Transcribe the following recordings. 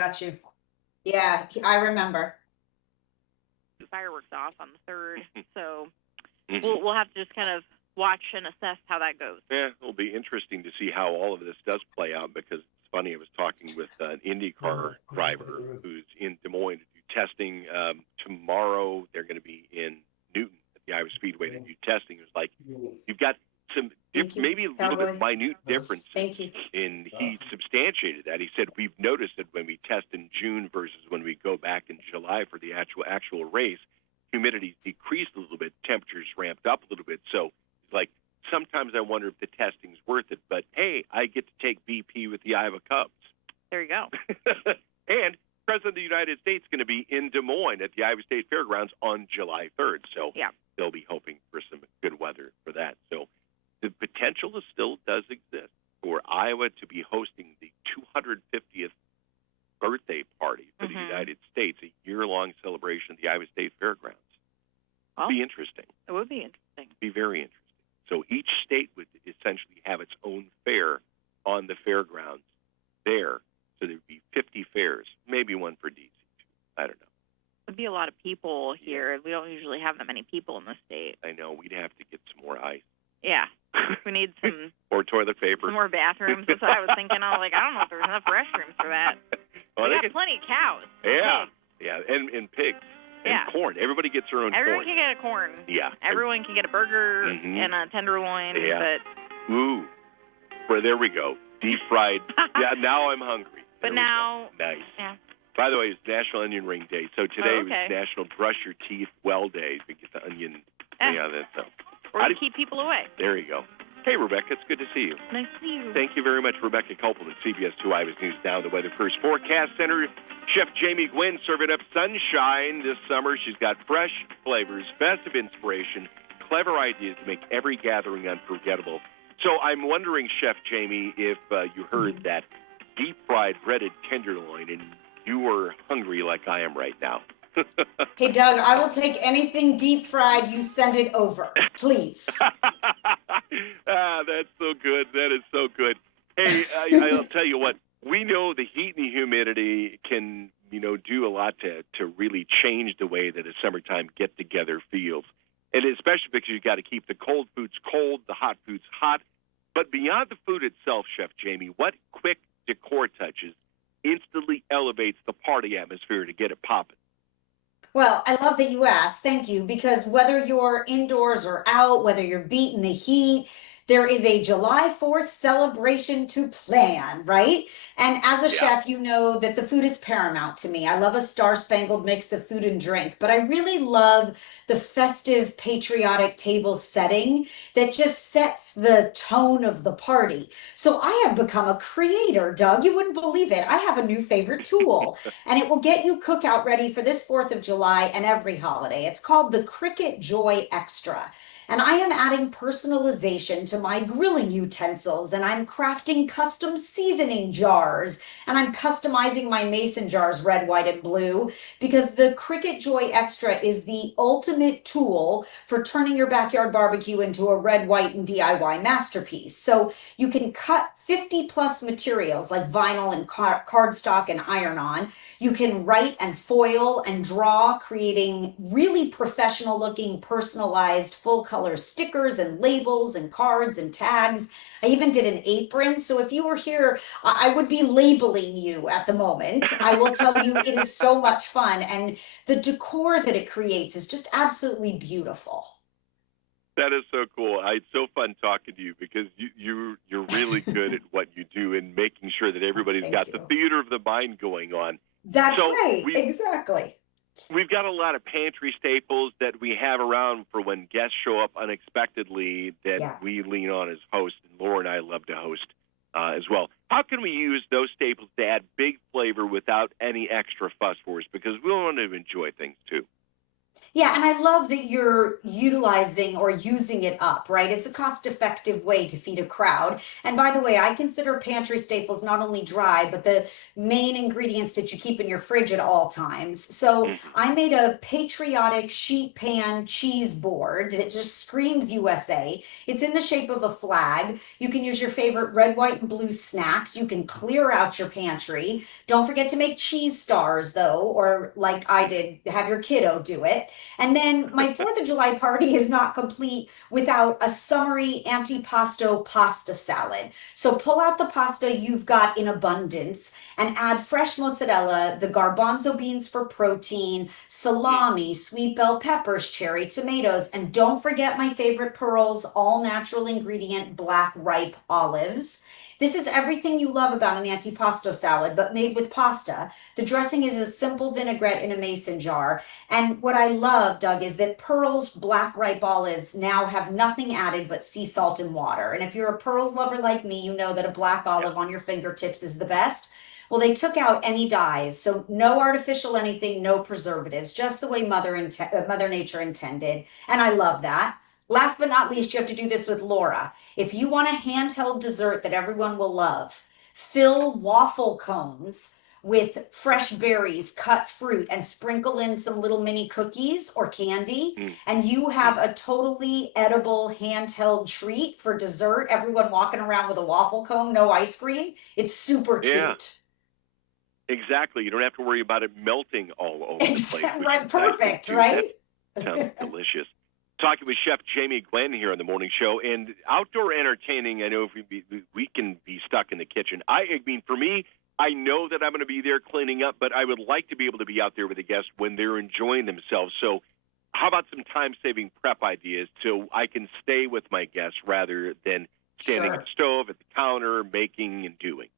Got you. Yeah, I remember. Fireworks off on the 3rd, so we'll have to just kind of watch and assess how that goes. Yeah, it'll be interesting to see how all of this does play out, because it's funny, I was talking with an IndyCar driver who's in Des Moines to do testing. Tomorrow they're going to be in Newton at the Iowa Speedway to do testing. It was like, you've got some maybe a little bit minute differences. And he substantiated that. He said, we've noticed that when we test in June versus when we go back in July for the actual race, humidity decreased a little bit, temperatures ramped up a little bit. So, like, sometimes I wonder if the testing's worth it. But, hey, I get to take BP with the Iowa Cubs. There you go. And President of the United States is going to be in Des Moines at the Iowa State Fairgrounds on July 3rd. So they'll be hoping for some good weather for that. So the potential still does exist for Iowa to be hosting the 250th birthday party for the United States, a year-long celebration at the Iowa State Fairgrounds. Well, it'd be interesting. It would be interesting. It'd be very interesting. So each state would essentially have its own fair on the fairgrounds there. So there'd be 50 fairs, maybe one for DC too. I don't know. It'd be a lot of people here. We don't usually have that many people in the state. I know. We'd have to get some more ice. Yeah. We need some... or toilet paper. Some more bathrooms. That's what I was thinking. I was like, I don't know if there's enough restrooms for that. Well, we got plenty of cows. Yeah. Pigs. Yeah, and pigs. And corn. Everybody gets their own Everyone corn. can get a corn. Yeah. Everyone can get a burger and a tenderloin. Yeah. But... Ooh. Well, there we go. Deep fried. Yeah, now I'm hungry. But now... Nice. Yeah. By the way, it's National Onion Ring Day. So today was National Brush Your Teeth Well Day. To get the onion thing on it. So. Or to keep people away. There you go. Hey, Rebecca, it's good to see you. Nice to see you. Thank you very much, Rebecca Copeland, CBS 2 Iowa News. Now the Weather First Forecast Center. Chef Jamie Gwen serving up sunshine this summer. She's got fresh flavors, festive inspiration, clever ideas to make every gathering unforgettable. So I'm wondering, Chef Jamie, if you heard that deep-fried breaded tenderloin and you were hungry like I am right now. Hey, Doug, I will take anything deep fried. You send it over, please. That's so good. That is so good. Hey, I'll tell you what. We know the heat and the humidity can, do a lot to really change the way that a summertime get-together feels. And especially because you got to keep the cold foods cold, the hot foods hot. But beyond the food itself, Chef Jamie, what quick decor touches instantly elevates the party atmosphere to get it popping? Well, I love that you asked. Thank you. Because whether you're indoors or out, whether you're beating the heat, there is a July 4th celebration to plan, right? And as a chef, you know that the food is paramount to me. I love a star-spangled mix of food and drink, but I really love the festive, patriotic table setting that just sets the tone of the party. So I have become a creator, Doug. You wouldn't believe it. I have a new favorite tool, and it will get you cookout ready for this 4th of July and every holiday. It's called the Cricut Joy Extra. And I am adding personalization to my grilling utensils, and I'm crafting custom seasoning jars, and I'm customizing my mason jars red, white, and blue, because the Cricut Joy Extra is the ultimate tool for turning your backyard barbecue into a red, white, and DIY masterpiece. So you can cut 50 plus materials like vinyl and cardstock and iron-on. You can write and foil and draw, creating really professional looking, personalized full color stickers and labels and cards and tags. I even did an apron. So if you were here, I would be labeling you at the moment. I will tell you, it is so much fun. And the decor that it creates is just absolutely beautiful. That is so cool. It's so fun talking to you because you're really good at what you do and making sure that everybody's got the theater of the mind going on. That's right. Exactly. We've got a lot of pantry staples that we have around for when guests show up unexpectedly that we lean on as hosts. And Laura and I love to host as well. How can we use those staples to add big flavor without any extra fuss for us? Because we want to enjoy things too. Yeah, and I love that you're utilizing or using it up, right? It's a cost-effective way to feed a crowd. And by the way, I consider pantry staples not only dry, but the main ingredients that you keep in your fridge at all times. So Hmm. I made a patriotic sheet pan cheese board that just screams USA. It's in the shape of a flag. You can use your favorite red, white, and blue snacks. You can clear out your pantry. Don't forget to make cheese stars, though, or like I did, have your kiddo do it. And then my 4th of July party is not complete without a summery antipasto pasta salad. So pull out the pasta you've got in abundance and add fresh mozzarella, the garbanzo beans for protein, salami, sweet bell peppers, cherry tomatoes, and don't forget my favorite pearls, all natural ingredient black ripe olives. This is everything you love about an antipasto salad, but made with pasta. The dressing is a simple vinaigrette in a mason jar. And what I love, Doug, is that Pearl's black ripe olives now have nothing added but sea salt and water. And if you're a Pearl's lover like me, you know that a black olive on your fingertips is the best. Well, they took out any dyes, so no artificial anything, no preservatives, just the way Mother Nature intended. And I love that. Last but not least, you have to do this with Laura. If you want a handheld dessert that everyone will love, fill waffle cones with fresh berries, cut fruit, and sprinkle in some little mini cookies or candy. Mm. And you have a totally edible handheld treat for dessert. Everyone walking around with a waffle cone, no ice cream. It's super Yeah, cute. exactly. You don't have to worry about it melting all over the place, which Right, is the nice thing perfect, too. That right? sounds delicious. Talking with Chef Jamie Gwen here on the morning show, and outdoor entertaining. I know if we can be stuck in the kitchen. I mean, for me, I know that I'm going to be there cleaning up, but I would like to be able to be out there with the guests when they're enjoying themselves. So, how about some time-saving prep ideas so I can stay with my guests rather than standing at Sure. the stove, at the counter, making and doing?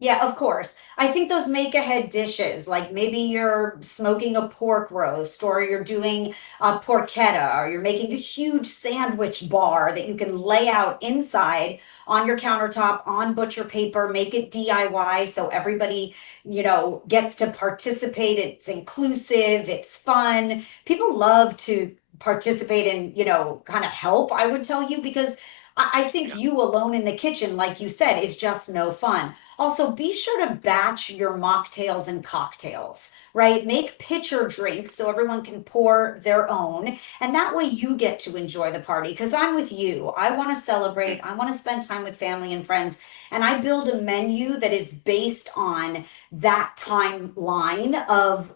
Yeah, of course. I think those make ahead dishes, like maybe you're smoking a pork roast or you're doing a porchetta or you're making a huge sandwich bar that you can lay out inside on your countertop on butcher paper, make it DIY so everybody, gets to participate. It's inclusive, it's fun. People love to participate and, kind of help, I would tell you, because I think Yeah. you alone in the kitchen, like you said, is just no fun. Also, be sure to batch your mocktails and cocktails, right? Make pitcher drinks so everyone can pour their own. And that way you get to enjoy the party. Because I'm with you. I want to celebrate. I want to spend time with family and friends. And I build a menu that is based on that timeline of,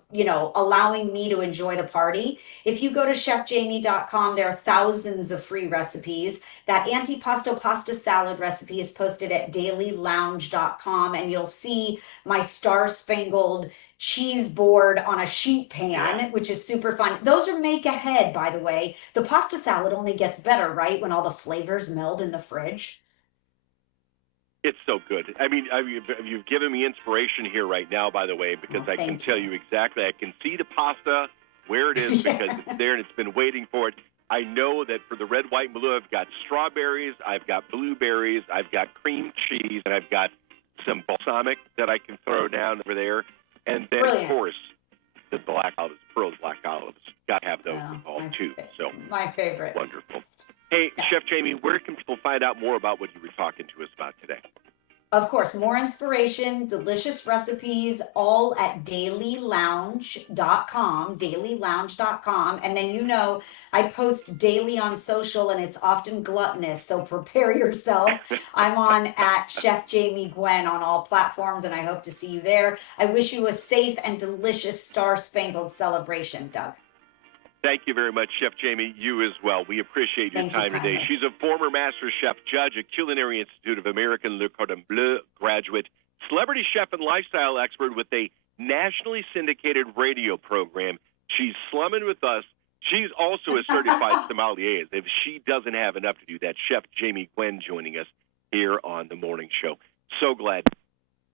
allowing me to enjoy the party. If you go to chefjamie.com, there are thousands of free recipes. That antipasto pasta salad recipe is posted at dailylounge.com, and you'll see my star spangled cheese board on a sheet pan, which is super fun. Those are make ahead, by the way. The pasta salad only gets better, right? When all the flavors meld in the fridge. It's so good. I mean, you've given me inspiration here right now, by the way, because Oh, I can thank tell you. you exactly. I can see the pasta where it is because it's there and it's been waiting for it. I know that for the red, white, and blue, I've got strawberries, I've got blueberries, I've got cream cheese, and I've got some balsamic that I can throw down over there. And then, of Brilliant. course, the black olives, Pearl's black olives. Got to have those Oh, involved, too. So my favorite. wonderful. Hey, Yeah. Chef Jamie, where can people find out more about what you were talking to us about today? Of course, more inspiration, delicious recipes, all at dailylounge.com, dailylounge.com. And then, I post daily on social and it's often gluttonous. So prepare yourself. I'm on at Chef Jamie Gwen on all platforms and I hope to see you there. I wish you a safe and delicious Star Spangled celebration, Doug. Thank you very much, Chef Jamie. You as well. We appreciate your Thank you time today. kindly. She's a former Master Chef Judge, a Culinary Institute of American Le Cordon Bleu graduate, celebrity chef and lifestyle expert with a nationally syndicated radio program. She's slumming with us. She's also a certified sommelier. If she doesn't have enough to do that, Chef Jamie Gwen joining us here on the morning show. So glad